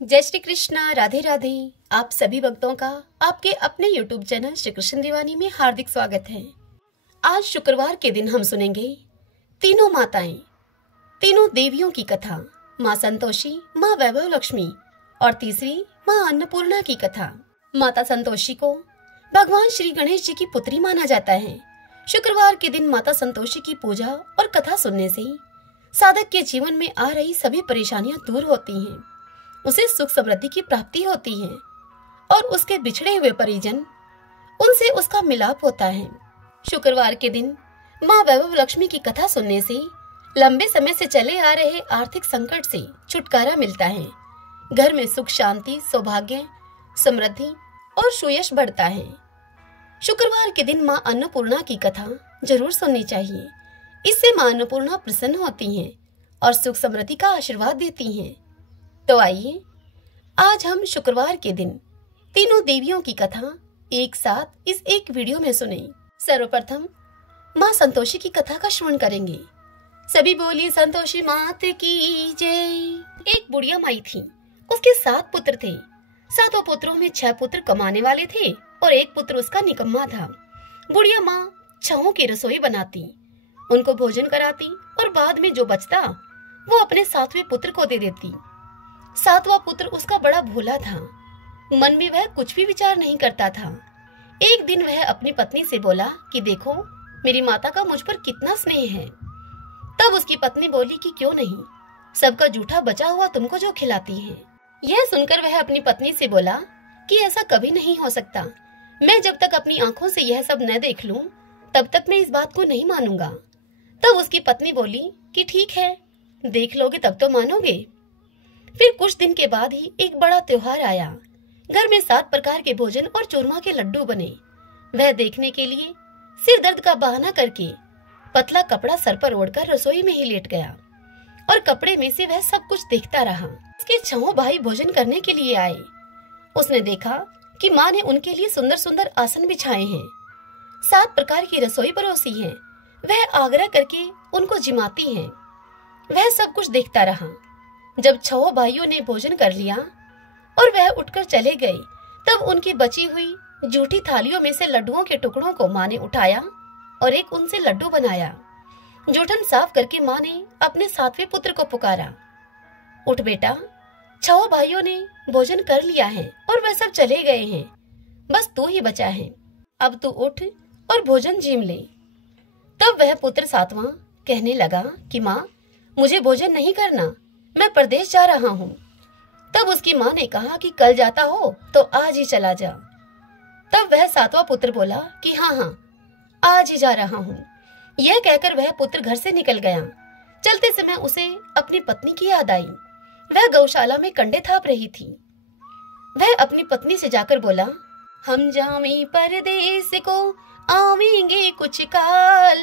जय श्री कृष्णा, राधे राधे। आप सभी भक्तों का आपके अपने YouTube चैनल श्री कृष्ण दीवानी में हार्दिक स्वागत है। आज शुक्रवार के दिन हम सुनेंगे तीनों माताएं, तीनों देवियों की कथा। माँ संतोषी, माँ वैभव लक्ष्मी और तीसरी माँ अन्नपूर्णा की कथा। माता संतोषी को भगवान श्री गणेश जी की पुत्री माना जाता है। शुक्रवार के दिन माता संतोषी की पूजा और कथा सुनने से साधक के जीवन में आ रही सभी परेशानियां दूर होती हैं, उसे सुख समृद्धि की प्राप्ति होती है और उसके बिछड़े हुए परिजन उनसे उसका मिलाप होता है। शुक्रवार के दिन माँ वैभव लक्ष्मी की कथा सुनने से लंबे समय से चले आ रहे आर्थिक संकट से छुटकारा मिलता है। घर में सुख शांति, सौभाग्य, समृद्धि और सुयश बढ़ता है। शुक्रवार के दिन माँ अन्नपूर्णा की कथा जरूर सुननी चाहिए। इससे माँ अन्नपूर्णा प्रसन्न होती हैं और सुख समृद्धि का आशीर्वाद देती हैं। तो आइए आज हम शुक्रवार के दिन तीनों देवियों की कथा एक साथ इस एक वीडियो में सुने। सर्वप्रथम माँ संतोषी की कथा का श्रवण करेंगे। सभी बोलिए संतोषी मात की जय। एक बुढ़िया माई थी, उसके 7 पुत्र थे। 7 पुत्रों में 6 पुत्र कमाने वाले थे और एक पुत्र उसका निकम्मा था। बुढ़िया माँ 6 की रसोई बनाती, उनको भोजन कराती और बाद में जो बचता वो अपने 7वें पुत्र को दे देती। 7वां पुत्र उसका बड़ा भोला था, मन में वह कुछ भी विचार नहीं करता था। एक दिन वह अपनी पत्नी से बोला कि देखो मेरी माता का मुझ पर कितना स्नेह है। तब उसकी पत्नी बोली कि क्यों नहीं, सबका जूठा बचा हुआ तुमको जो खिलाती है। यह सुनकर वह अपनी पत्नी से बोला कि ऐसा कभी नहीं हो सकता, मैं जब तक अपनी आंखों से यह सब न देख लूं तब तक मैं इस बात को नहीं मानूंगा। तब उसकी पत्नी बोली कि ठीक है, देख लोगे तब तो मानोगे। फिर कुछ दिन के बाद ही एक बड़ा त्योहार आया। घर में 7 प्रकार के भोजन और चूरमा के लड्डू बने। वह देखने के लिए सिर दर्द का बहाना करके पतला कपड़ा सर पर ओढ़कर रसोई में ही लेट गया और कपड़े में से वह सब कुछ देखता रहा। उसके 6 भाई भोजन करने के लिए आए। उसने देखा कि माँ ने उनके लिए सुंदर सुंदर आसन बिछाए हैं, 7 प्रकार की रसोई परोसी है। वह आग्रह करके उनको जिमाती है। वह सब कुछ देखता रहा। जब 6 भाइयों ने भोजन कर लिया और वह उठकर चले गए, तब उनकी बची हुई जूठी थालियों में से लड्डुओं के टुकड़ों को माँ ने उठाया और एक उनसे लड्डू बनाया। जूठन साफ करके माँ ने अपने 7वें पुत्र को पुकारा, उठ बेटा, 6 भाइयों ने भोजन कर लिया है और वह सब चले गए हैं, बस तू ही बचा है, अब तू उठ और भोजन जीम ले। तब वह पुत्र 7वां कहने लगा कि माँ मुझे भोजन नहीं करना, मैं परदेश जा रहा हूँ। तब उसकी माँ ने कहा कि कल जाता हो तो आज ही चला जा। तब वह 7वां पुत्र बोला कि हाँ, आज ही जा रहा हूँ। यह कहकर वह पुत्र घर से निकल गया। चलते समय उसे अपनी पत्नी की याद आई। वह गौशाला में कंडे थाप रही थी। वह अपनी पत्नी से जाकर बोला, हम जामी परदेश को आवेंगे कुछ काल,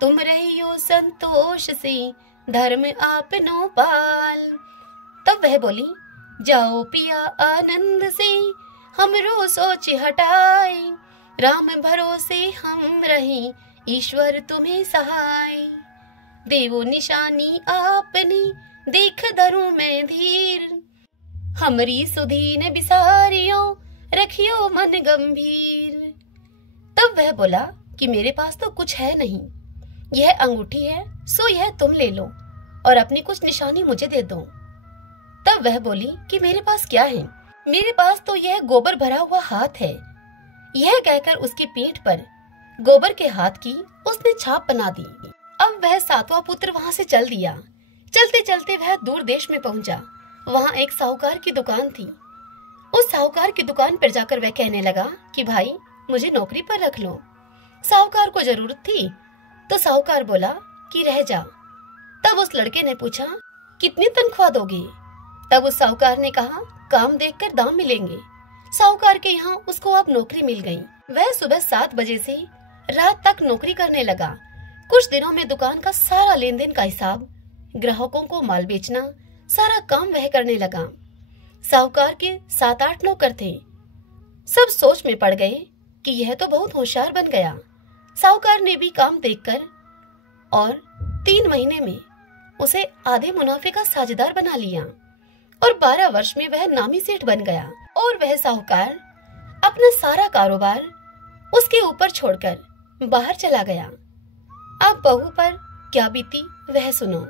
तुम रहियो संतोष से धर्म आपनो पाल। तब वह बोली, जाओ पिया आनंद से हमरो सोच हटाए, राम भरोसे हम रहे ईश्वर तुम्हें सहाय। देवो निशानी आपने देख धरूं मैं धीर, हमरी सुधीन बिसारियो रखियो मन गंभीर। तब वह बोला कि मेरे पास तो कुछ है नहीं, यह अंगूठी है सो यह तुम ले लो और अपनी कुछ निशानी मुझे दे दो। तब वह बोली कि मेरे पास क्या है, मेरे पास तो यह गोबर भरा हुआ हाथ है। यह कहकर उसकी पीठ पर गोबर के हाथ की उसने छाप बना दी। अब वह 7वां पुत्र वहां से चल दिया। चलते चलते वह दूर देश में पहुंचा। वहां एक साहूकार की दुकान थी। उस साहूकार की दुकान पर जाकर वह कहने लगा कि भाई मुझे नौकरी पर रख लो। साहूकार को जरूरत थी तो साहूकार बोला कि रह जा। तब उस लड़के ने पूछा, कितनी तनख्वाह दोगे? तब उस साहूकार ने कहा, काम देखकर दाम मिलेंगे। साहूकार के यहाँ उसको अब नौकरी मिल गई। वह सुबह 7 बजे से रात तक नौकरी करने लगा। कुछ दिनों में दुकान का सारा लेन देन का हिसाब, ग्राहकों को माल बेचना, सारा काम वह करने लगा। साहूकार के 7-8 नौकर थे। सब सोच में पड़ गए कि यह तो बहुत होशियार बन गया। साहूकार ने भी काम देखकर और 3 महीने में उसे आधे मुनाफे का साझेदार बना लिया। और 12 वर्ष में वह नामी सेठ बन गया और वह साहूकार अपना सारा कारोबार उसके ऊपर छोड़कर बाहर चला गया। अब बहू पर क्या बीती वह सुनो।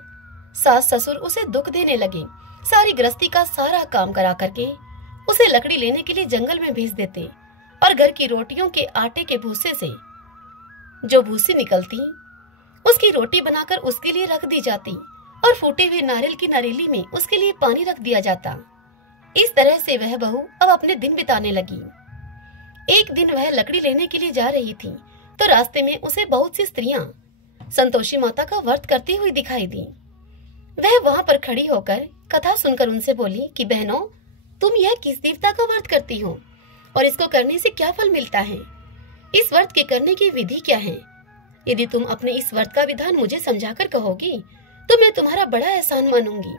सास ससुर उसे दुख देने लगे, सारी गृहस्थी का सारा काम करा करके उसे लकड़ी लेने के लिए जंगल में भेज देते और घर की रोटियों के आटे के भूसे से जो भूसी निकलती उसकी रोटी बनाकर उसके लिए रख दी जाती और फूटे हुए नारियल की नरेली में उसके लिए पानी रख दिया जाता। इस तरह से वह बहू अब अपने दिन बिताने लगी। एक दिन वह लकड़ी लेने के लिए जा रही थी तो रास्ते में उसे बहुत सी स्त्रियां संतोषी माता का व्रत करती हुई दिखाई दी। वह वहां पर खड़ी होकर कथा सुनकर उनसे बोली कि बहनों, तुम यह किस देवता का व्रत करती हो और इसको करने से क्या फल मिलता है? इस व्रत के करने की विधि क्या है? यदि तुम अपने इस व्रत का विधान मुझे समझाकर कहोगी तो मैं तुम्हारा बड़ा एहसान मानूंगी।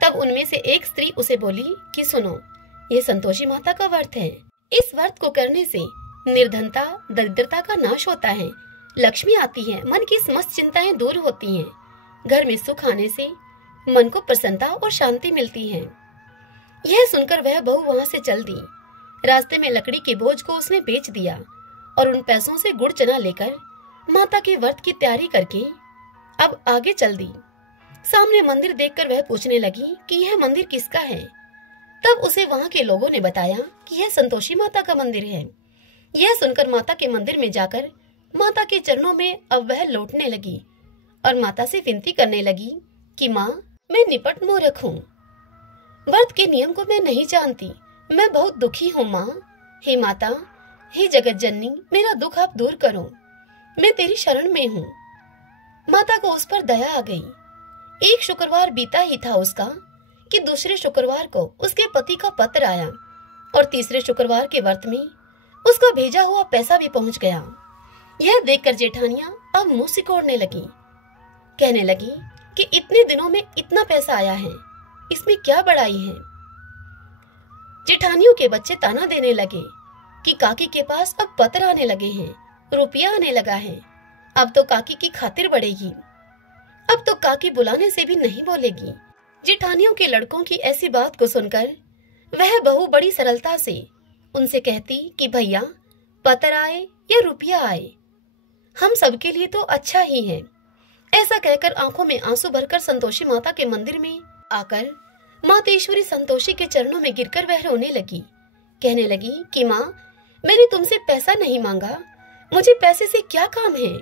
तब उनमें से एक स्त्री उसे बोली कि सुनो, ये संतोषी माता का व्रत है। इस व्रत को करने से निर्धनता दरिद्रता का नाश होता है, लक्ष्मी आती है, मन की समस्त चिंताएं दूर होती हैं, घर में सुख आने से मन को प्रसन्नता और शांति मिलती है। यह सुनकर वह बहू वहां से चल दी। रास्ते में लकड़ी के बोझ को उसने बेच दिया और उन पैसों से गुड़ चना लेकर माता के व्रत की तैयारी करके अब आगे चल दी। सामने मंदिर देखकर वह पूछने लगी कि यह मंदिर किसका है। तब उसे वहां के लोगों ने बताया कि यह संतोषी माता का मंदिर है। यह सुनकर माता के मंदिर में जाकर माता के चरणों में अब वह लौटने लगी और माता से विनती करने लगी कि माँ, मैं निपट मूर्ख हूँ, व्रत के नियम को मैं नहीं जानती, मैं बहुत दुखी हूँ माँ। हे माता, हे जगत जननी, मेरा दुख आप दूर करो, मैं तेरी शरण में हूँ। माता को उस पर दया आ गई। एक शुक्रवार बीता ही था उसका कि दूसरे शुक्रवार को उसके पति का पत्र आया और तीसरे शुक्रवार के व्रत में उसका भेजा हुआ पैसा भी पहुंच गया। यह देखकर जेठानियां अब मुंह सिकोड़ने लगी, कहने लगी कि इतने दिनों में इतना पैसा आया है, इसमें क्या बड़ाई है। जेठानियों के बच्चे ताना देने लगे कि काकी के पास अब पत्र आने लगे हैं, रुपया आने लगा है, अब तो काकी की खातिर बढ़ेगी, अब तो काकी बुलाने से भी नहीं बोलेगी। जेठानियों के लड़कों की ऐसी बात को सुनकर वह बहू बड़ी सरलता से उनसे कहती कि भैया, पत्र आए या रुपया आए, हम सबके लिए तो अच्छा ही है। ऐसा कहकर आंखों में आंसू भरकर संतोषी माता के मंदिर में आकर मातेश्वरी संतोषी के चरणों में गिरकर वह रोने लगी, कहने लगी कि माँ, मैंने तुमसे पैसा नहीं मांगा, मुझे पैसे से क्या काम है,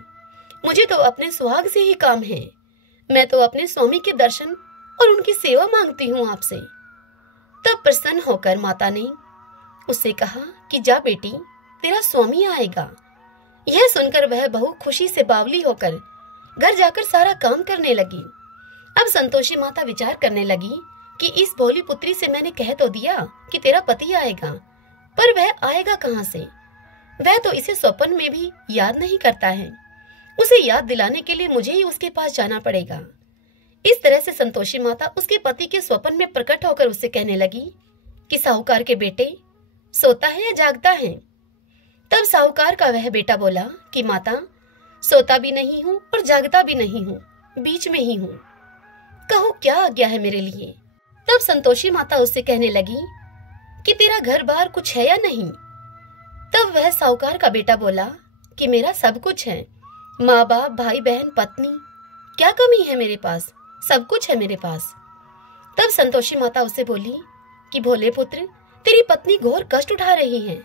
मुझे तो अपने सुहाग से ही काम है, मैं तो अपने स्वामी के दर्शन और उनकी सेवा मांगती हूँ आपसे। तब प्रसन्न होकर माता ने उससे कहा कि जा बेटी, तेरा स्वामी आएगा। यह सुनकर वह बहू खुशी से बावली होकर घर जाकर सारा काम करने लगी। अब संतोषी माता विचार करने लगी कि इस भोली पुत्री से मैंने कह तो दिया कि तेरा पति आएगा, पर वह आएगा कहाँ से? वह तो इसे स्वप्न में भी याद नहीं करता है, उसे याद दिलाने के लिए मुझे ही उसके पास जाना पड़ेगा। इस तरह से संतोषी माता उसके पति के स्वप्न में प्रकट होकर उससे कहने लगी कि साहूकार के बेटे, सोता है या जागता है? तब साहूकार का वह बेटा बोला कि माता, सोता भी नहीं हूँ और जागता भी नहीं हूँ, बीच में ही हूँ, कहो क्या आज्ञा है मेरे लिए। तब संतोषी माता उससे कहने लगी कि तेरा घर बार कुछ है या नहीं? तब वह साहूकार का बेटा बोला कि मेरा सब कुछ है, माँ बाप भाई बहन पत्नी, क्या कमी है मेरे पास, सब कुछ है मेरे पास। तब संतोषी माता उससे बोली कि भोले पुत्र, तेरी पत्नी घोर कष्ट उठा रही है,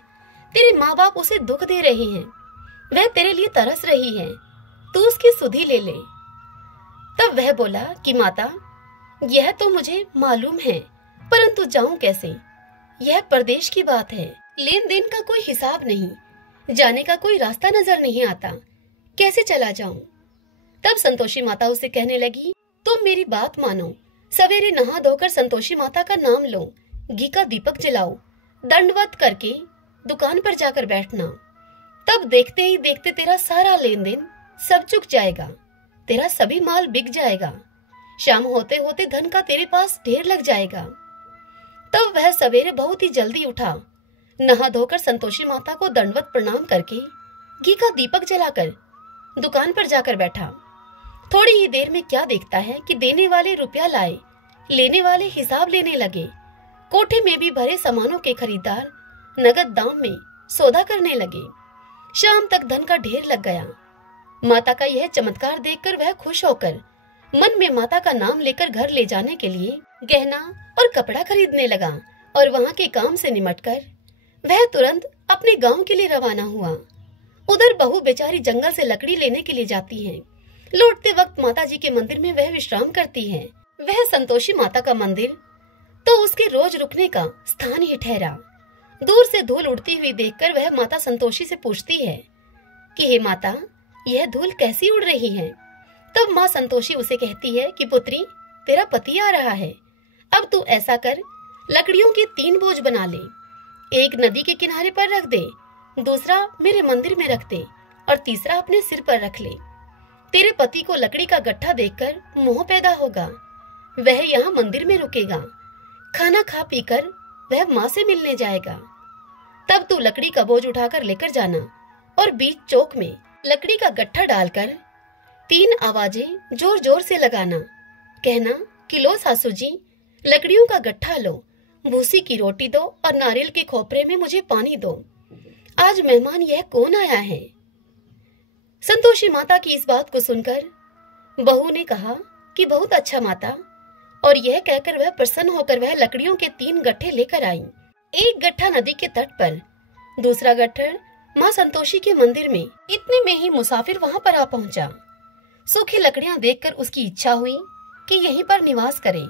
तेरे माँ बाप उसे दुख दे रहे हैं, वह तेरे लिए तरस रही है, तू उसकी सुधि ले ले। तब वह बोला कि माता, यह तो मुझे मालूम है, परंतु जाऊं कैसे? यह परदेश की बात है, लेन देन का कोई हिसाब नहीं, जाने का कोई रास्ता नजर नहीं आता, कैसे चला जाऊं? तब संतोषी माता उसे कहने लगी, तुम मेरी बात मानो, सवेरे नहा धोकर संतोषी माता का नाम लो, घी का दीपक जलाओ, दंडवत करके दुकान पर जाकर बैठना, तब देखते ही देखते तेरा सारा लेन देन सब चुक जाएगा, तेरा सभी माल बिक जाएगा, शाम होते होते धन का तेरे पास ढेर लग जाएगा। तब वह सवेरे बहुत ही जल्दी उठा, नहा धोकर संतोषी माता को दंडवत प्रणाम करके घी का दीपक जलाकर दुकान पर जाकर बैठा। थोड़ी ही देर में क्या देखता है कि देने वाले रुपया लाए लेने वाले हिसाब लेने लगे। कोठे में भी भरे सामानों के खरीदार नगद दाम में सौदा करने लगे। शाम तक धन का ढेर लग गया। माता का यह चमत्कार देखकर वह खुश होकर मन में माता का नाम लेकर घर ले जाने के लिए गहना और कपड़ा खरीदने लगा और वहाँ के काम से निमटकर वह तुरंत अपने गांव के लिए रवाना हुआ। उधर बहू बेचारी जंगल से लकड़ी लेने के लिए जाती है। लौटते वक्त माता जी के मंदिर में वह विश्राम करती है। वह संतोषी माता का मंदिर तो उसके रोज रुकने का स्थान ही ठहरा। दूर से धूल उड़ती हुई देखकर वह माता संतोषी से पूछती है कि हे माता, यह धूल कैसी उड़ रही है। तब माँ संतोषी उसे कहती है कि पुत्री, तेरा पति आ रहा है। अब तू ऐसा कर, लकड़ियों के 3 बोझ बना ले। एक नदी के किनारे पर रख दे, दूसरा मेरे मंदिर में रख दे और तीसरा अपने सिर पर रख ले। तेरे पति को लकड़ी का गट्ठा देखकर मोह पैदा होगा। वह यहाँ मंदिर में रुकेगा। खाना खा पीकर वह माँ से मिलने जाएगा। तब तू लकड़ी का बोझ उठाकर लेकर जाना और बीच चौक में लकड़ी का गट्ठा डालकर 3 आवाजें जोर जोर से लगाना। कहना कि लो सासू जी, लकड़ियों का गट्ठा लो, भूसी की रोटी दो और नारियल के खोपरे में मुझे पानी दो। आज मेहमान यह कौन आया है। संतोषी माता की इस बात को सुनकर बहू ने कहा कि बहुत अच्छा माता, और यह कहकर वह प्रसन्न होकर वह लकड़ियों के 3 गट्ठे लेकर आई। एक गट्ठा नदी के तट पर, दूसरा गट्ठर माँ संतोषी के मंदिर में। इतने में ही मुसाफिर वहां पर आ पहुंचा। सूखी लकड़ियां देखकर उसकी इच्छा हुई कि यहीं पर निवास करे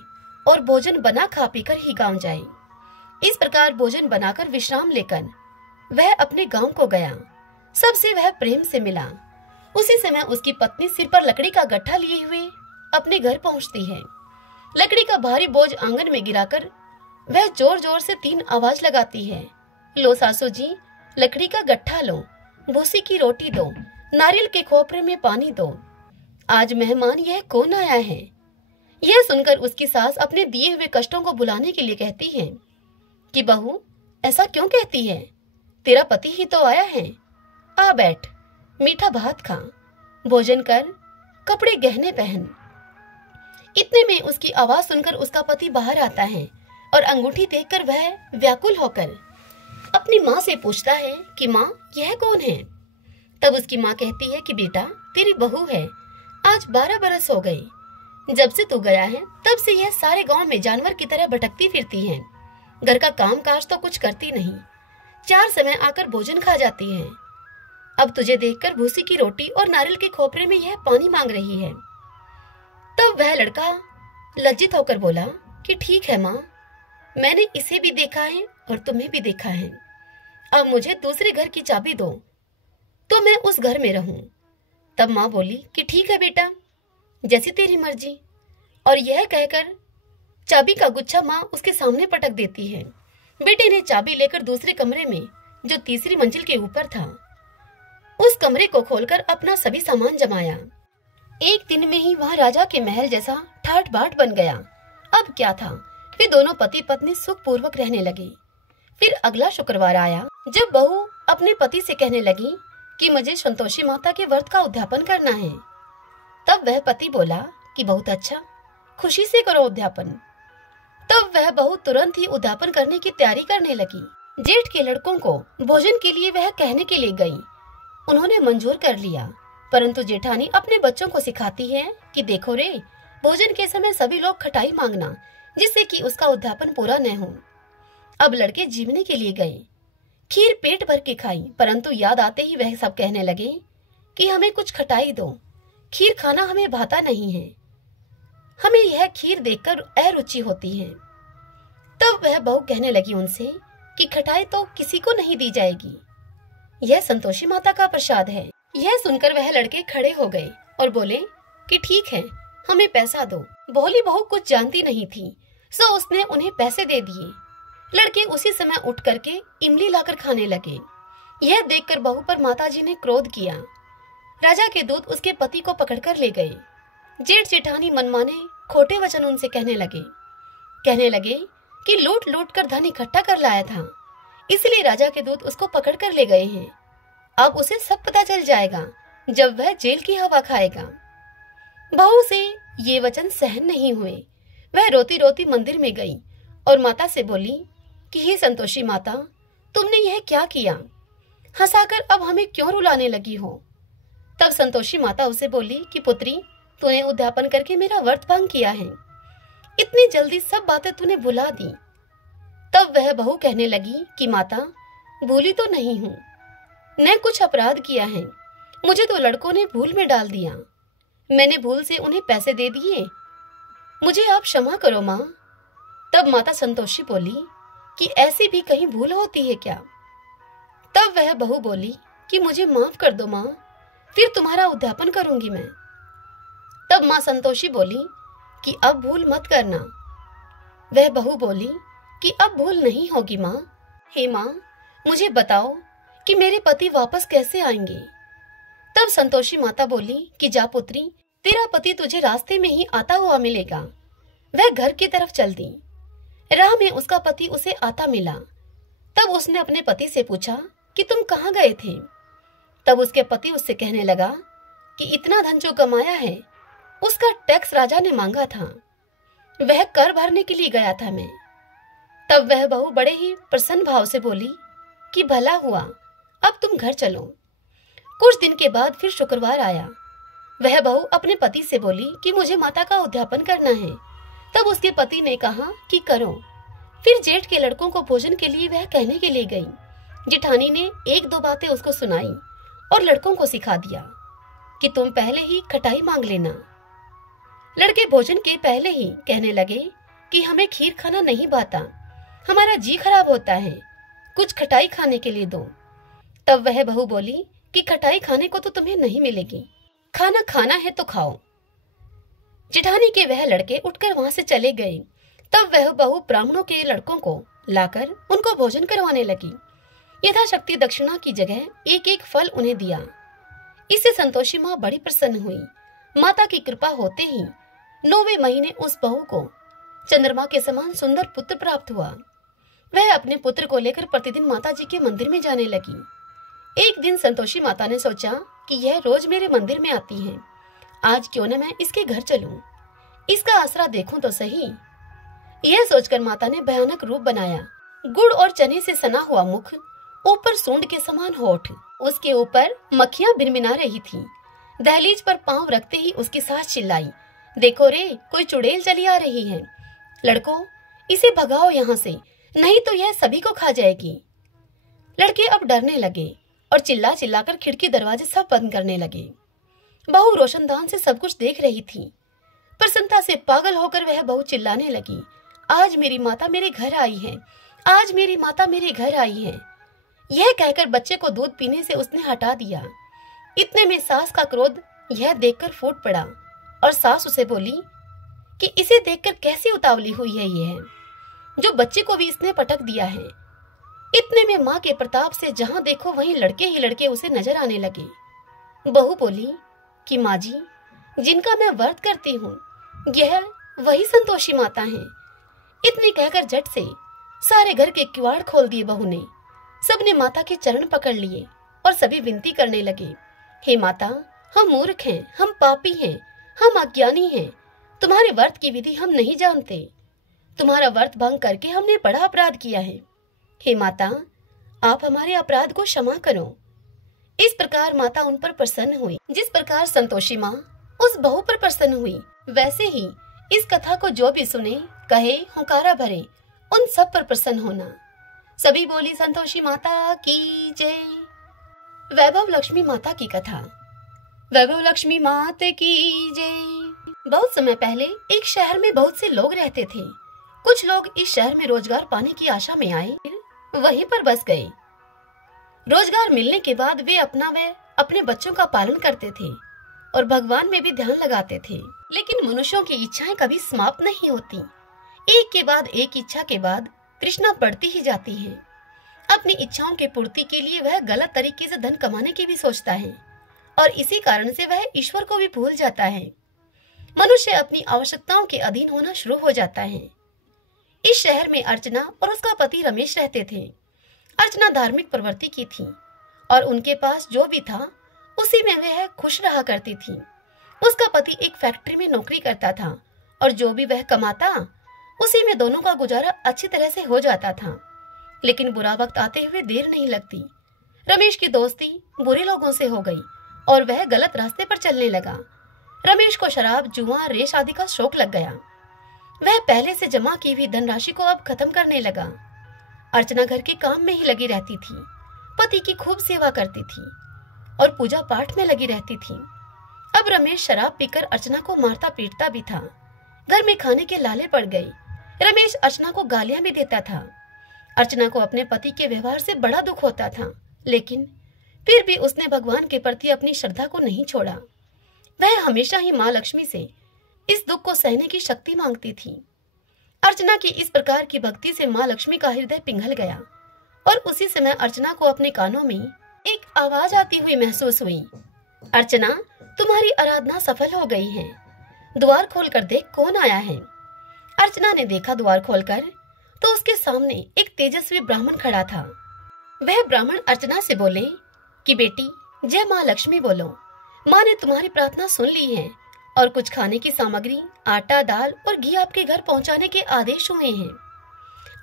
और भोजन बना खा पीकर ही गांव जाए। इस प्रकार भोजन बनाकर विश्राम लेकर वह अपने गांव को गया। सबसे वह प्रेम से मिला। उसी समय उसकी पत्नी सिर पर लकड़ी का गट्ठा लिए हुए अपने घर पहुंचती है। लकड़ी का भारी बोझ आंगन में गिराकर वह जोर जोर से 3 आवाज लगाती है। लो सासू जी, लकड़ी का गट्ठा लो, भूसी की रोटी दो, नारियल के खोपरे में पानी दो। आज मेहमान यह कौन आया है। यह सुनकर उसकी सास अपने दिए हुए कष्टों को बुलाने के लिए कहती है कि बहू, ऐसा क्यों कहती है, तेरा पति ही तो आया है। आ बैठ, मीठा भात खा, भोजन कर, कपड़े गहने पहन। इतने में उसकी आवाज सुनकर उसका पति बाहर आता है और अंगूठी देखकर वह व्याकुल होकर अपनी माँ से पूछता है कि माँ, यह कौन है। तब उसकी माँ कहती है कि बेटा, तेरी बहू है। आज 12 बरस हो गए। जब से तू गया है तब से यह सारे गांव में जानवर की तरह भटकती फिरती है। घर का काम काज तो कुछ करती नहीं। 4 समय आकर भोजन खा जाती है। अब तुझे देखकर भूसी की रोटी और नारियल के खोपरे में यह पानी मांग रही है। तब वह लड़का लज्जित होकर बोला कि ठीक है माँ, मैंने इसे भी देखा है और तुम्हें भी देखा है। अब मुझे दूसरे घर की चाबी दो तो मैं उस घर में रहूं। तब माँ बोली कि ठीक है बेटा, जैसी तेरी मर्जी। और यह कहकर चाबी का गुच्छा माँ उसके सामने पटक देती है। बेटे ने चाबी लेकर दूसरे कमरे में, जो तीसरी मंजिल के ऊपर था, उस कमरे को खोलकर अपना सभी सामान जमाया। एक दिन में ही वह राजा के महल जैसा ठाट बाट बन गया। अब क्या था, वे दोनों पति पत्नी सुख पूर्वक रहने लगे। फिर अगला शुक्रवार आया जब बहू अपने पति से कहने लगी कि मुझे संतोषी माता के व्रत का उद्यापन करना है। तब वह पति बोला कि बहुत अच्छा, खुशी से करो उद्यापन। तब वह बहू तुरंत ही उद्यापन करने की तैयारी करने लगी। जेठ के लड़कों को भोजन के लिए वह कहने के लिए गई। उन्होंने मंजूर कर लिया, परंतु जेठानी अपने बच्चों को सिखाती है कि देखो रे, भोजन के समय सभी लोग खटाई मांगना, जिससे कि उसका उद्यापन पूरा न हो। अब लड़के जीवने के लिए गए। खीर पेट भर के खाई, परंतु याद आते ही वह सब कहने लगे कि हमें कुछ खटाई दो, खीर खाना हमें भाता नहीं है, हमें यह खीर देखकर अरुचि होती है। तब वह बहू कहने लगी उनसे कि खटाई तो किसी को नहीं दी जाएगी, यह संतोषी माता का प्रसाद है। यह सुनकर वह लड़के खड़े हो गए और बोले कि ठीक है, हमें पैसा दो। भोली बहू कुछ जानती नहीं थी, सो उसने उन्हें पैसे दे दिए। लड़के उसी समय उठ करके इमली लाकर खाने लगे। यह देखकर बहू पर माताजी ने क्रोध किया। राजा के दूत उसके पति को पकड़कर ले गए। जेठ जेठानी मनमाने खोटे वचन उनसे कहने लगे कि लूट लूट कर धन इकट्ठा कर लाया था, इसलिए राजा के दूत उसको पकड़ कर ले गए हैं। अब उसे सब पता चल जाएगा जब वह जेल की हवा खाएगा। बहू से ये वचन सहन नहीं हुए। वह रोती रोती मंदिर में गई और माता से बोली कि हे संतोषी माता, तुमने यह क्या किया? हंसाकर अब हमें क्यों रुलाने लगी हो? तब संतोषी माता उसे बोली कि पुत्री, तूने उद्यापन करके मेरा व्रत भंग किया है। इतनी जल्दी सब बातें तूने भुला दी। तब वह बहू कहने लगी कि माता, भूली तो नहीं हूं, मैं कुछ अपराध किया है, मुझे तो लड़कों ने भूल में डाल दिया, मैंने भूल से उन्हें पैसे दे दिए, मुझे आप क्षमा करो माँ। तब माता संतोषी बोली कि ऐसी भी कहीं भूल होती है क्या? तब वह बहू बोली कि मुझे माफ कर दो माँ, फिर तुम्हारा उद्यापन करूंगी मैं। तब माँ संतोषी बोली कि अब भूल मत करना। वह बहू बोली कि अब भूल नहीं होगी माँ। हे माँ, मुझे बताओ कि मेरे पति वापस कैसे आएंगे? तब संतोषी माता बोली कि जा पुत्री, तेरा पति तुझे रास्ते में ही आता हुआ मिलेगा। वह घर की तरफ चल दी। राह में उसका पति उसे आता मिला। तब उसने अपने पति से पूछा कि तुम कहाँ गए थे? तब उसके पति उससे कहने लगा कि इतना धन जो कमाया है उसका टैक्स राजा ने मांगा था, वह कर भरने के लिए गया था मैं। तब वह बहू बड़े ही प्रसन्न भाव से बोली कि भला हुआ, अब तुम घर चलो। कुछ दिन के बाद फिर शुक्रवार आया। वह बहू अपने पति से बोली कि मुझे माता का उद्यापन करना है। तब उसके पति ने कहा कि करो। फिर जेठ के लड़कों को भोजन के लिए वह कहने के लिए गई। जेठानी ने एक दो बातें उसको सुनाई और लड़कों को सिखा दिया कि तुम पहले ही खटाई मांग लेना। लड़के भोजन के पहले ही कहने लगे कि हमें खीर खाना नहीं भाता, हमारा जी खराब होता है, कुछ खटाई खाने के लिए दो। तब वह बहू बोली कि खटाई खाने को तो तुम्हें नहीं मिलेगी, खाना खाना है तो खाओ। जेठानी के वह लड़के उठकर वहां से चले गए। तब वह बहू ब्राह्मणों के लड़कों को लाकर उनको भोजन करवाने लगी। यथाशक्ति दक्षिणा की जगह एक एक फल उन्हें दिया। इससे संतोषी माँ बड़ी प्रसन्न हुई। माता की कृपा होते ही 9वें महीने उस बहू को चंद्रमा के समान सुंदर पुत्र प्राप्त हुआ। वह अपने पुत्र को लेकर प्रतिदिन माता जी के मंदिर में जाने लगी। एक दिन संतोषी माता ने सोचा कि यह रोज मेरे मंदिर में आती है, आज क्यों न मैं इसके घर चलूं, इसका आसरा देखूं तो सही। यह सोचकर माता ने भयानक रूप बनाया। गुड़ और चने से सना हुआ मुख, ऊपर सूंड के समान होठ, उसके ऊपर मक्खियां भिनभिना रही थी। दहलीज पर पांव रखते ही उसकी सास चिल्लाई, देखो रे, कोई चुड़ैल चली आ रही है, लड़कों इसे भगाओ यहाँ से, नहीं तो यह सभी को खा जाएगी। लड़के अब डरने लगे और चिल्ला चिल्लाकर खिड़की दरवाजे सब बंद करने लगे। बहू रोशनदान से सब कुछ देख रही थी। प्रसन्नता से पागल होकर वह बहू चिल्लाने लगी, आज मेरी माता मेरे घर आई है, आज मेरी माता मेरे घर आई है। यह कहकर बच्चे को दूध पीने से उसने हटा दिया। इतने में सास का क्रोध यह देखकर फूट पड़ा और सास उसे बोली कि इसे देखकर कैसी उतावली हुई है यह, जो बच्चे को भी इसने पटक दिया है। इतने में माँ के प्रताप से जहां देखो वहीं लड़के ही लड़के उसे नजर आने लगे। बहू बोली कि माँ जी, जिनका मैं व्रत करती हूँ यह वही संतोषी माता हैं। इतनी कहकर झट से सारे घर के किवाड़ खोल दिए बहू ने। सबने माता के चरण पकड़ लिए और सभी विनती करने लगे, हे माता, हम मूर्ख हैं, हम पापी हैं, हम अज्ञानी हैं, तुम्हारे व्रत की विधि हम नहीं जानते, तुम्हारा व्रत भंग करके हमने बड़ा अपराध किया है। हे माता, आप हमारे अपराध को क्षमा करो। इस प्रकार माता उन पर प्रसन्न हुई। जिस प्रकार संतोषी माँ उस बहू पर प्रसन्न हुई, वैसे ही इस कथा को जो भी सुने, कहे, हुंकारा भरे, उन सब पर प्रसन्न होना। सभी बोली संतोषी माता की जय। वैभव लक्ष्मी माता की कथा। वैभव लक्ष्मी माता की जय। बहुत समय पहले एक शहर में बहुत से लोग रहते थे। कुछ लोग इस शहर में रोजगार पाने की आशा में आए, वहीं पर बस गए। रोजगार मिलने के बाद वे अपना व अपने बच्चों का पालन करते थे और भगवान में भी ध्यान लगाते थे। लेकिन मनुष्यों की इच्छाएं कभी समाप्त नहीं होती। एक के बाद एक इच्छा के बाद तृष्णा बढ़ती ही जाती है। अपनी इच्छाओं की पूर्ति के लिए वह गलत तरीके से धन कमाने की भी सोचता है और इसी कारण से वह ईश्वर को भी भूल जाता है। मनुष्य अपनी आवश्यकताओं के अधीन होना शुरू हो जाता है। इस शहर में अर्चना और उसका पति रमेश रहते थे। अर्चना धार्मिक प्रवृत्ति की थी और उनके पास जो भी था उसी में वह खुश रहा करती थी। उसका पति एक फैक्ट्री में नौकरी करता था और जो भी वह कमाता उसी में दोनों का गुजारा अच्छी तरह से हो जाता था। लेकिन बुरा वक्त आते हुए देर नहीं लगती। रमेश की दोस्ती बुरे लोगों से हो गई और वह गलत रास्ते पर चलने लगा। रमेश को शराब, जुआ, रेश आदि का शौक लग गया। वह पहले से जमा की हुई धनराशि को अब खत्म करने लगा। अर्चना घर के काम में ही लगी रहती थी, पति की खूब सेवा करती थी और पूजा पाठ में लगी रहती थी। अब रमेश शराब पीकर अर्चना को मारता पीटता भी था। घर में खाने के लाले पड़ गए। रमेश अर्चना को गालियां भी देता था। अर्चना को अपने पति के व्यवहार से बड़ा दुख होता था, लेकिन फिर भी उसने भगवान के प्रति अपनी श्रद्धा को नहीं छोड़ा। वह हमेशा ही माँ लक्ष्मी से इस दुख को सहने की शक्ति मांगती थी। अर्चना की इस प्रकार की भक्ति से माँ लक्ष्मी का हृदय पिघल गया और उसी समय अर्चना को अपने कानों में एक आवाज आती हुई महसूस हुई। अर्चना, तुम्हारी आराधना सफल हो गई है। द्वार खोलकर देख कौन आया है। अर्चना ने देखा द्वार खोलकर तो उसके सामने एक तेजस्वी ब्राह्मण खड़ा था। वह ब्राह्मण अर्चना से बोले कि बेटी, जय माँ लक्ष्मी बोलो। माँ ने तुम्हारी प्रार्थना सुन ली है और कुछ खाने की सामग्री, आटा, दाल और घी आपके घर पहुंचाने के आदेश हुए हैं।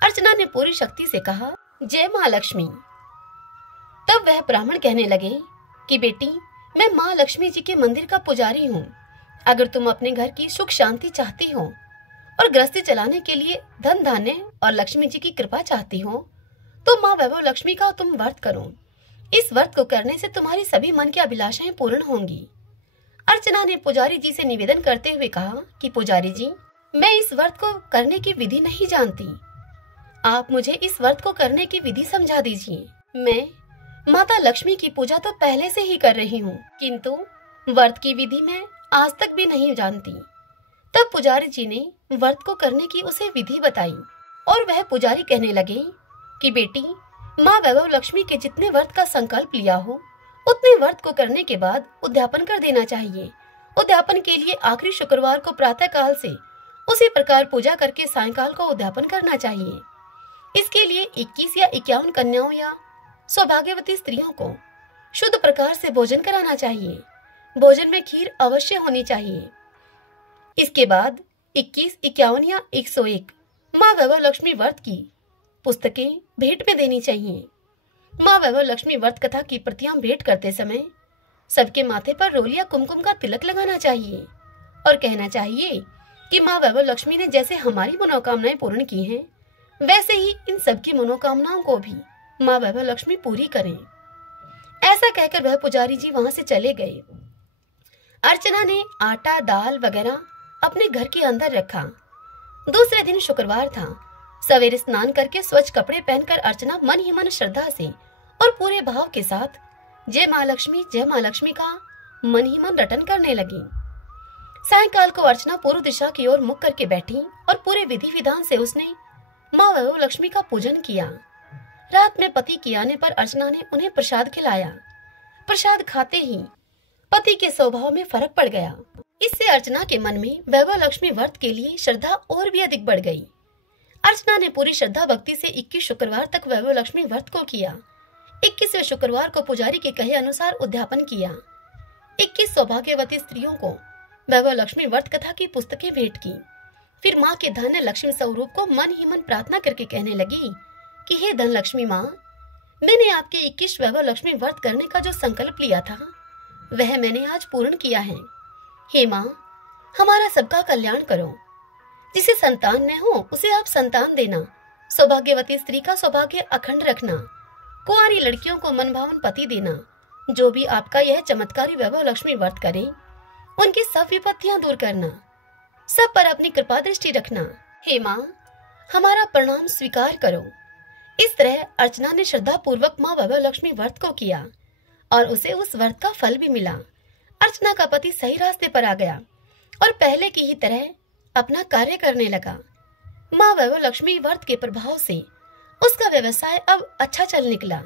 अर्चना ने पूरी शक्ति से कहा, जय माँ लक्ष्मी। तब वह ब्राह्मण कहने लगे कि बेटी, मैं माँ लक्ष्मी जी के मंदिर का पुजारी हूँ। अगर तुम अपने घर की सुख शांति चाहती हो और गृहस्थी चलाने के लिए धन धान्य और लक्ष्मी जी की कृपा चाहती हो तो माँ वैभव लक्ष्मी का तुम व्रत करो। इस व्रत को करने से तुम्हारी सभी मन की अभिलाषाएं पूर्ण होंगी। अर्चना ने पुजारी जी से निवेदन करते हुए कहा कि पुजारी जी, मैं इस व्रत को करने की विधि नहीं जानती। आप मुझे इस व्रत को करने की विधि समझा दीजिए। मैं माता लक्ष्मी की पूजा तो पहले से ही कर रही हूँ, किंतु व्रत की विधि मैं आज तक भी नहीं जानती। तब पुजारी जी ने व्रत को करने की उसे विधि बताई और वह पुजारी कहने लगे कि बेटी, माँ वैभव लक्ष्मी के जितने व्रत का संकल्प लिया हो उतने व्रत को करने के बाद उद्यापन कर देना चाहिए। उद्यापन के लिए आखिरी शुक्रवार को प्रातः काल से उसी प्रकार पूजा करके सायंकाल को उद्यापन करना चाहिए। इसके लिए 21 या 51 कन्याओं या सौभाग्यवती स्त्रियों को शुद्ध प्रकार से भोजन कराना चाहिए। भोजन में खीर अवश्य होनी चाहिए। इसके बाद 21, 51 या 101 माँ वैभव लक्ष्मी व्रत की पुस्तकें भेंट में देनी चाहिए। माँ वैभव लक्ष्मी व्रत कथा की प्रतियां भेंट करते समय सबके माथे पर रोल या कुमकुम का तिलक लगाना चाहिए और कहना चाहिए कि माँ वैभव लक्ष्मी ने जैसे हमारी मनोकामनाएं पूर्ण की हैं, वैसे ही इन सबकी मनोकामनाओं को भी माँ वैभव लक्ष्मी पूरी करें। ऐसा कहकर वह पुजारी जी वहां से चले गए। अर्चना ने आटा, दाल वगैरह अपने घर के अंदर रखा। दूसरे दिन शुक्रवार था। सवेरे स्नान करके स्वच्छ कपड़े पहनकर अर्चना मन ही मन श्रद्धा से और पूरे भाव के साथ जय माँ लक्ष्मी का मन ही मन रटन करने लगी। सायंकाल को अर्चना पूर्व दिशा की ओर मुख करके बैठी और पूरे विधि विधान से उसने माँ वैभव लक्ष्मी का पूजन किया। रात में पति के आने पर अर्चना ने उन्हें प्रसाद खिलाया। प्रसाद खाते ही पति के स्वभाव में फर्क पड़ गया। इससे अर्चना के मन में वैभव लक्ष्मी व्रत के लिए श्रद्धा और भी अधिक बढ़ गई। अर्चना ने पूरी श्रद्धा भक्ति से 21 शुक्रवार तक वैभव लक्ष्मी व्रत को किया। 21वें शुक्रवार को पुजारी के कहे अनुसार उद्यापन किया। 21 सौभाग्यवती स्त्रियों को वैभव लक्ष्मी व्रत कथा की पुस्तकें भेंट की। फिर माँ के धन्य लक्ष्मी स्वरूप को मन ही मन प्रार्थना करके कहने लगी कि हे धन लक्ष्मी माँ, मैंने आपके 21 वैभव लक्ष्मी व्रत करने का जो संकल्प लिया था वह मैंने आज पूर्ण किया है। हे माँ, हमारा सबका कल्याण करो। जिसे संतान न हो उसे आप संतान देना। सौभाग्यवती स्त्री का सौभाग्य अखंड रखना। कुंवारी लड़कियों को मनभावन पति देना। जो भी आपका यह चमत्कारी वैभव लक्ष्मी व्रत करे उनकी सब विपत्तियां दूर करना। सब पर अपनी कृपा दृष्टि रखना। हे माँ, हमारा प्रणाम स्वीकार करो। इस तरह अर्चना ने श्रद्धा पूर्वक माँ वैभव लक्ष्मी व्रत को किया और उसे उस व्रत का फल भी मिला। अर्चना का पति सही रास्ते पर आ गया और पहले की ही तरह अपना कार्य करने लगा। माँ वैभव लक्ष्मी व्रत के प्रभाव से उसका व्यवसाय अब अच्छा चल निकला।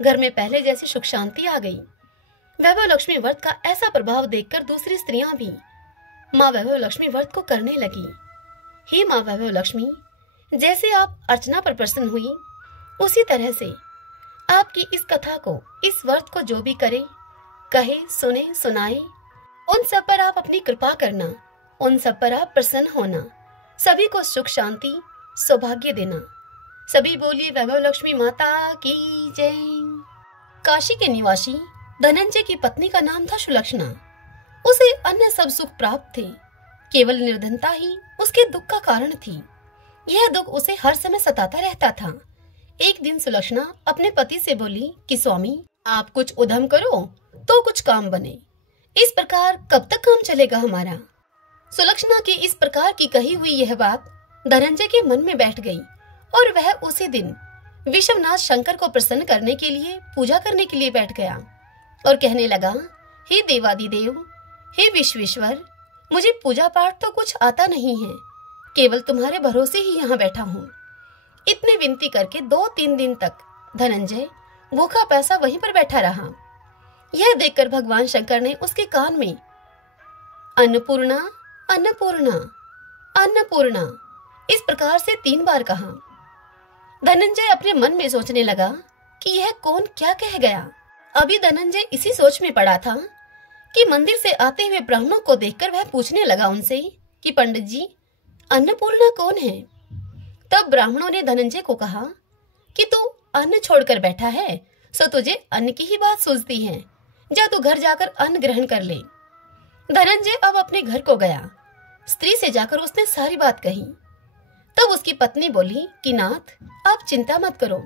घर में पहले जैसी सुख शांति आ गई। वैभव लक्ष्मी व्रत का ऐसा प्रभाव देखकर दूसरी स्त्रियां भी माँ वैभव लक्ष्मी व्रत को करने लगी। हे माँ वैभव लक्ष्मी, जैसे आप अर्चना पर प्रसन्न हुई उसी तरह से आपकी इस कथा को, इस व्रत को जो भी करे, कहे, सुने, सुनाए, उन सब पर आप अपनी कृपा करना उन सब पर आप प्रसन्न होना, सभी को सुख शांति सौभाग्य देना। सभी बोलिए वैभव लक्ष्मी माता की जय। काशी के निवासी धनंजय की पत्नी का नाम था सुलक्षणा। उसे अन्य सब सुख प्राप्त थे, केवल निर्धनता ही उसके दुख का कारण थी। यह दुख उसे हर समय सताता रहता था। एक दिन सुलक्षणा अपने पति से बोली कि स्वामी, आप कुछ उद्यम करो तो कुछ काम बने। इस प्रकार कब तक काम चलेगा हमारा? सुलक्षणा की इस प्रकार की कही हुई यह बात धनंजय के मन में बैठ गई और वह उसी दिन विश्वनाथ शंकर को प्रसन्न करने के लिए पूजा करने के लिए बैठ गया और कहने लगा, हे देवादिदेव, हे विश्वेश्वर, मुझे पूजा पाठ तो कुछ आता नहीं है, केवल तुम्हारे भरोसे ही यहाँ बैठा हूँ। इतने विनती करके 2-3 दिन तक धनंजय भूखा प्यासा वहीं पर बैठा रहा। यह देखकर भगवान शंकर ने उसके कान में अन्नपूर्णा अन्नपूर्णा अन्नपूर्णा इस प्रकार से 3 बार कहा। धनंजय अपने मन में सोचने लगा कि यह कौन क्या कह गया। अभी धनंजय इसी सोच में पड़ा था कि मंदिर से आते हुए ब्राह्मणों को देखकर वह पूछने लगा उनसे कि पंडित जी, अन्नपूर्णा कौन है? तब ब्राह्मणों ने धनंजय को कहा कि तू अन्न छोड़कर बैठा है, सो तुझे अन्न की ही बात सूझती है, जा तू घर जाकर अन्न ग्रहण कर ले। धनंजय अब अपने घर को गया। स्त्री से जाकर उसने सारी बात कही। तब उसकी पत्नी बोली कि नाथ, आप चिंता मत करो,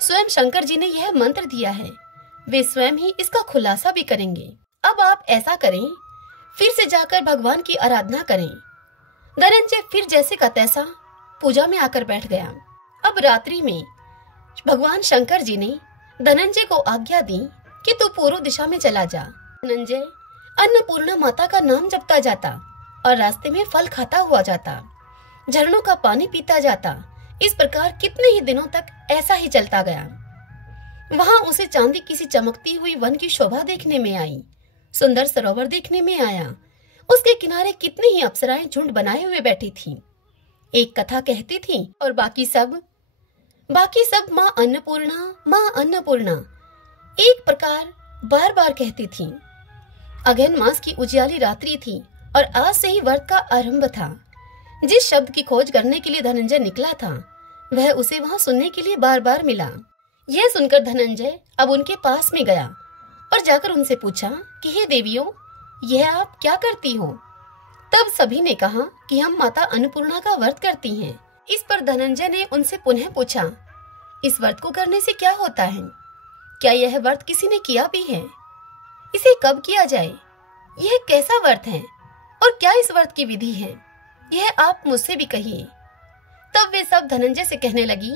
स्वयं शंकर जी ने यह मंत्र दिया है, वे स्वयं ही इसका खुलासा भी करेंगे। अब आप ऐसा करें, फिर से जाकर भगवान की आराधना करें। धनंजय फिर जैसे का तैसा पूजा में आकर बैठ गया। अब रात्रि में भगवान शंकर जी ने धनंजय को आज्ञा दी कि तू पूर्व दिशा में चला जा। धनंजय अन्नपूर्णा माता का नाम जपता जाता और रास्ते में फल खाता हुआ जाता, झरनों का पानी पीता जाता। इस प्रकार कितने ही दिनों तक ऐसा ही चलता गया। वहां उसे चांदी किसी चमकती हुई वन की शोभा देखने में आई, सुंदर सरोवर देखने में आया। उसके किनारे कितनी ही अप्सराएं झुंड बनाए हुए बैठी थीं। एक कथा कहती थी और बाकी सब माँ अन्नपूर्णा, माँ अन्नपूर्णा एक प्रकार बार बार कहती थीं। अगहन मास की उजियाली रात्रि थी और आज से ही व्रत का आरंभ था। जिस शब्द की खोज करने के लिए धनंजय निकला था, वह उसे वहां सुनने के लिए बार बार मिला। यह सुनकर धनंजय अब उनके पास में गया और जाकर उनसे पूछा कि हे देवियों, यह आप क्या करती हो? तब सभी ने कहा कि हम माता अन्नपूर्णा का व्रत करती हैं। इस पर धनंजय ने उनसे पुनः पूछा, इस व्रत को करने से क्या होता है? क्या यह व्रत किसी ने किया भी है? इसे कब किया जाए? यह कैसा व्रत है और क्या इस व्रत की विधि है? यह आप मुझसे भी कहिए। तब वे सब धनंजय से कहने लगी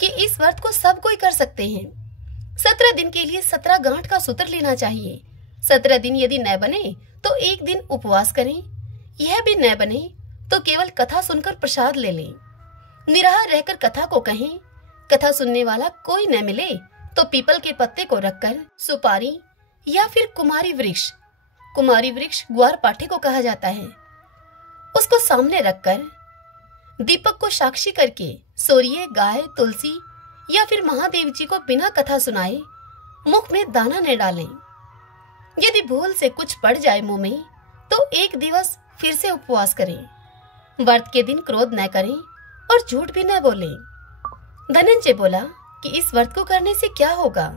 कि इस व्रत को सब कोई कर सकते हैं। 17 दिन के लिए 17 गांठ का सूत्र लेना चाहिए। 17 दिन यदि न बने तो एक दिन उपवास करें। यह भी न बने तो केवल कथा सुनकर प्रसाद ले लें। निराहार रहकर कथा को कहें। कथा सुनने वाला कोई न मिले तो पीपल के पत्ते को रखकर सुपारी या फिर कुमारी वृक्ष ग्वार पाठे को कहा जाता है, उसको सामने रखकर दीपक को साक्षी करके सोरिये, गाय, तुलसी या फिर महादेव जी को बिना कथा सुनाए मुख में दाना न डालें। यदि भूल से कुछ पड़ जाए मुंह में तो एक दिवस फिर से उपवास करें। व्रत के दिन क्रोध न करें और झूठ भी न बोलें। धनंजय बोला कि इस व्रत को करने से क्या होगा?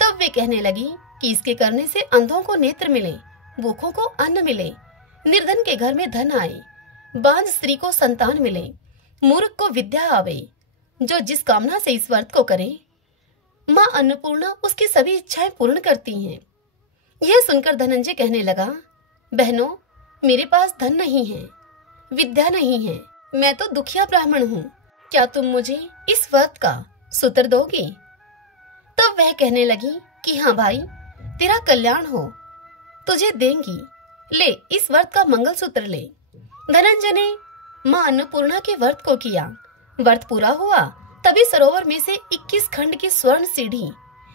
तब वे कहने लगी कि इसके करने से अंधों को नेत्र मिले, भूखों को अन्न मिले, निर्धन के घर में धन आए, बांझ स्त्री को संतान मिले, मूर्ख को विद्या आवे। जो जिस कामना से इस व्रत को करे, माँ अन्नपूर्णा उसकी सभी इच्छाएं पूर्ण करती हैं। यह सुनकर धनंजय कहने लगा, बहनों, मेरे पास धन नहीं है, विद्या नहीं है, मैं तो दुखिया ब्राह्मण हूँ, क्या तुम मुझे इस व्रत का सूत्र दोगी? तब वह कहने लगी कि हाँ भाई, तेरा कल्याण हो, तुझे देंगी, ले इस व्रत का मंगल सूत्र ले। धनंजय ने माँ अन्नपूर्णा के व्रत को किया। व्रत पूरा हुआ तभी सरोवर में से 21 खंड की स्वर्ण सीढ़ी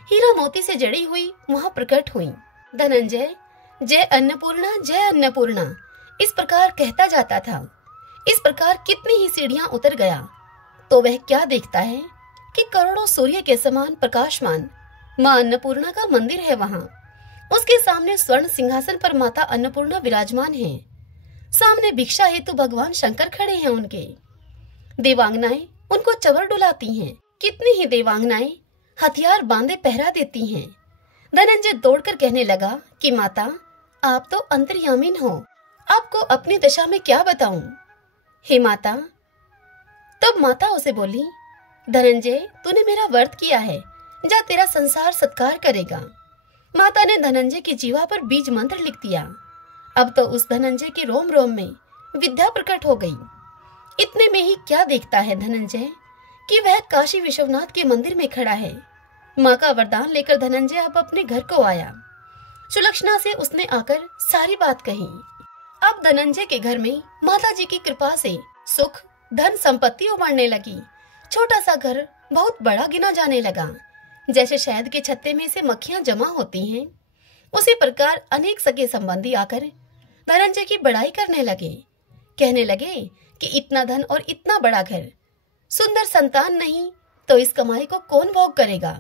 हीरा मोती से जड़ी हुई वहां प्रकट हुई। धनंजय जय अन्नपूर्णा इस प्रकार कहता जाता था। इस प्रकार कितनी ही सीढ़ियां उतर गया तो वह क्या देखता है कि करोड़ों सूर्य के समान प्रकाशमान माँ अन्नपूर्णा का मंदिर है। वहां उसके सामने स्वर्ण सिंहासन पर माता अन्नपूर्णा विराजमान है। सामने भिक्षा हेतु भगवान शंकर खड़े हैं उनके। देवांगनाएं उनको चवर डुलाती हैं। कितनी ही देवांगनाएं हथियार बांधे पहरा देती हैं। धनंजय दौड़कर कहने लगा कि माता, आप तो अंतर्यामीन हो, आपको अपनी दशा में क्या बताऊं। हे माता। तब माता उसे बोली, धनंजय, तूने मेरा व्रत किया है, जा तेरा संसार सत्कार करेगा। माता ने धनंजय की जीवा पर बीज मंत्र लिख दिया। अब तो उस धनंजय के रोम रोम में विद्या प्रकट हो गई। इतने में ही क्या देखता है धनंजय कि वह काशी विश्वनाथ के मंदिर में खड़ा है। माँ का वरदान लेकर धनंजय अब अपने घर को आया। सुलक्षणा से उसने आकर सारी बात कही। अब धनंजय के घर में माता जी की कृपा से सुख, धन, संपत्ति उमड़ने लगी। छोटा सा घर बहुत बड़ा गिना जाने लगा। जैसे शहद के छत्ते में से मक्खियां जमा होती हैं, उसी प्रकार अनेक सगे संबंधी आकर धनंजय की बड़ाई करने लगे। कहने लगे कि इतना धन और इतना बड़ा घर, सुंदर संतान नहीं तो इस कमाई को कौन भोग करेगा।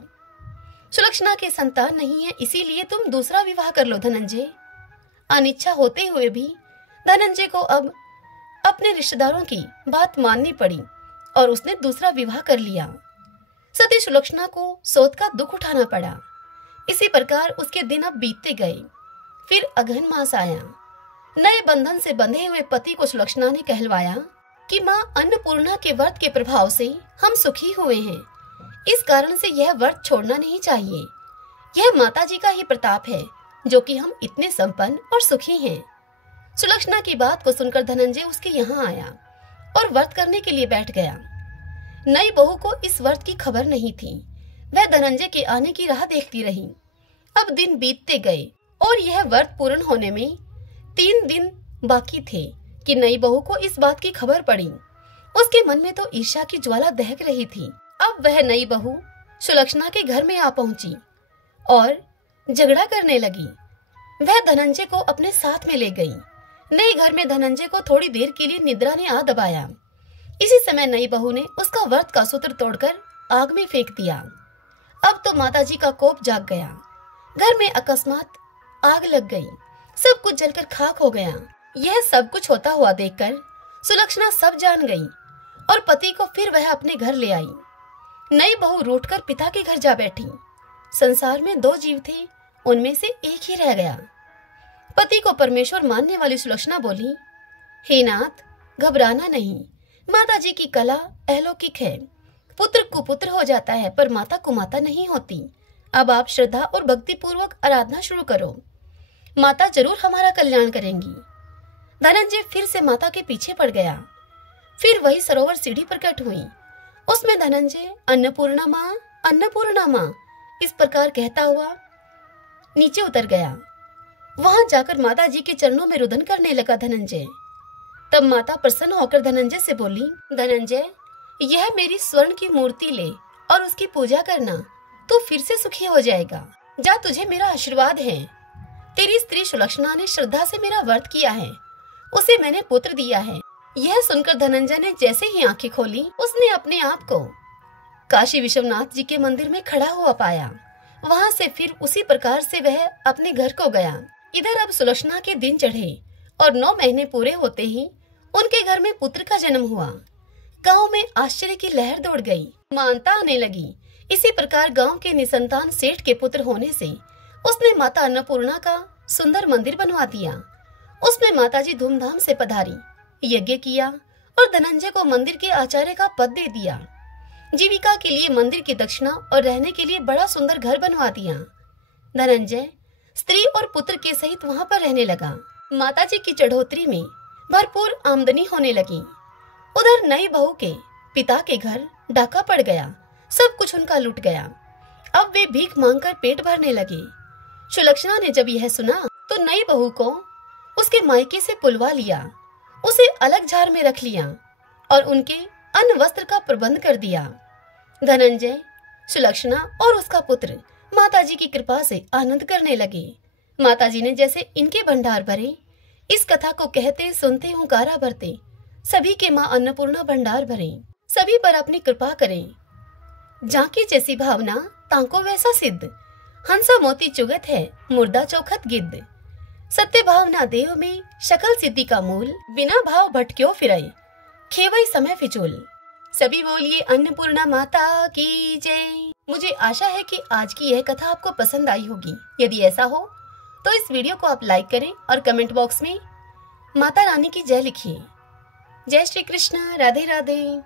सुलक्षणा के संतान नहीं है, इसीलिए तुम दूसरा विवाह कर लो धनंजय। अनिच्छा होते हुए भी धनंजय को अब अपने रिश्तेदारों की बात माननी पड़ी और उसने दूसरा विवाह कर लिया। सती सुलक्षणा को सोच का दुख उठाना पड़ा। इसी प्रकार उसके दिन अब बीतते गए। फिर अगहन मास आया। नए बंधन से बंधे हुए पति को सुलक्षणा ने कहलवाया कि माँ अन्नपूर्णा के व्रत के प्रभाव से हम सुखी हुए हैं, इस कारण से यह व्रत छोड़ना नहीं चाहिए। यह माता जी का ही प्रताप है जो कि हम इतने संपन्न और सुखी हैं। सुलक्षणा की बात को सुनकर धनंजय उसके यहाँ आया और व्रत करने के लिए बैठ गया। नई बहू को इस व्रत की खबर नहीं थी। वह धनंजय के आने की राह देखती रही। अब दिन बीतते गए और यह व्रत पूर्ण होने में 3 दिन बाकी थे कि नई बहू को इस बात की खबर पड़ी। उसके मन में तो ईर्ष्या की ज्वाला दहक रही थी। अब वह नई बहू सुलक्षणा के घर में आ पहुंची और झगड़ा करने लगी। वह धनंजय को अपने साथ में ले गई। नए घर में धनंजय को थोड़ी देर के लिए निद्रा ने आ दबाया। इसी समय नई बहू ने उसका व्रत का सूत्र तोड़कर आग में फेंक दिया। अब तो माताजी का कोप जाग गया। घर में अकस्मात आग लग गई। सब कुछ जलकर खाक हो गया। यह सब कुछ होता हुआ देखकर सुलक्षणा सब जान गई और पति को फिर वह अपने घर ले आई। नई बहू रूठकर पिता के घर जा बैठी। संसार में 2 जीव थे, उनमें से एक ही रह गया। पति को परमेश्वर मानने वाली सुलक्षणा बोली, हे नाथ, घबराना नहीं, माता जी की कला अलौकिक है। पुत्र कुपुत्र हो जाता है पर माता कुमाता नहीं होती। अब आप श्रद्धा और भक्ति पूर्वक आराधना शुरू करो, माता जरूर हमारा कल्याण करेंगी। धनंजय फिर से माता के पीछे पड़ गया। फिर वही सरोवर सीढ़ी प्रकट हुई। उसमें धनंजय अन्नपूर्णा माँ इस प्रकार कहता हुआ नीचे उतर गया। वहां जाकर माता जी के चरणों में रुदन करने लगा धनंजय। तब माता प्रसन्न होकर धनंजय से बोली, धनंजय, यह मेरी स्वर्ण की मूर्ति ले और उसकी पूजा करना, तू फिर से सुखी हो जाएगा। जा, तुझे मेरा आशीर्वाद है। तेरी स्त्री सुलक्षणा ने श्रद्धा से मेरा व्रत किया है, उसे मैंने पुत्र दिया है। यह सुनकर धनंजय ने जैसे ही आंखें खोली, उसने अपने आप को काशी विश्वनाथ जी के मंदिर में खड़ा हुआ पाया। वहां से फिर उसी प्रकार से वह अपने घर को गया। इधर अब सुलक्षणा के दिन चढ़े और 9 महीने पूरे होते ही उनके घर में पुत्र का जन्म हुआ। गांव में आश्चर्य की लहर दौड़ गई, मानता आने लगी। इसी प्रकार गांव के निसंतान सेठ के पुत्र होने से उसने माता अन्नपूर्णा का सुंदर मंदिर बनवा दिया। उसमें माताजी धूमधाम से पधारी, यज्ञ किया और धनंजय को मंदिर के आचार्य का पद दे दिया। जीविका के लिए मंदिर की दक्षिणा और रहने के लिए बड़ा सुंदर घर बनवा दिया। धनंजय स्त्री और पुत्र के सहित वहां पर रहने लगा। माताजी की चढ़ोतरी में भरपूर आमदनी होने लगी। उधर नई बहू के पिता के घर डाका पड़ गया। सब कुछ उनका लुट गया। अब वे भीख मांगकर पेट भरने लगे। सुलक्षणा ने जब यह सुना तो नई बहू को उसके मायके से पुलवा लिया, उसे अलग झार में रख लिया और उनके अन्न वस्त्र का प्रबंध कर दिया। धनंजय, सुलक्षणा और उसका पुत्र माताजी की कृपा से आनंद करने लगे। माताजी ने जैसे इनके भंडार भरे, इस कथा को कहते सुनते हुंकारा भरते सभी के माँ अन्नपूर्णा भंडार भरे, सभी पर अपनी कृपा करें। जाकी जैसी भावना तांको वैसा सिद्ध, हंसा मोती चुगत है मुर्दा चौखट गिद्ध। सत्य भाव ना देव में शकल सिद्धि का मूल, बिना भाव भटक्यो फिरई, खेवई समय फिचूल। सभी बोलिए अन्नपूर्णा माता की जय। मुझे आशा है कि आज की यह कथा आपको पसंद आई होगी। यदि ऐसा हो तो इस वीडियो को आप लाइक करें और कमेंट बॉक्स में माता रानी की जय लिखिए। जय श्री कृष्ण। राधे राधे।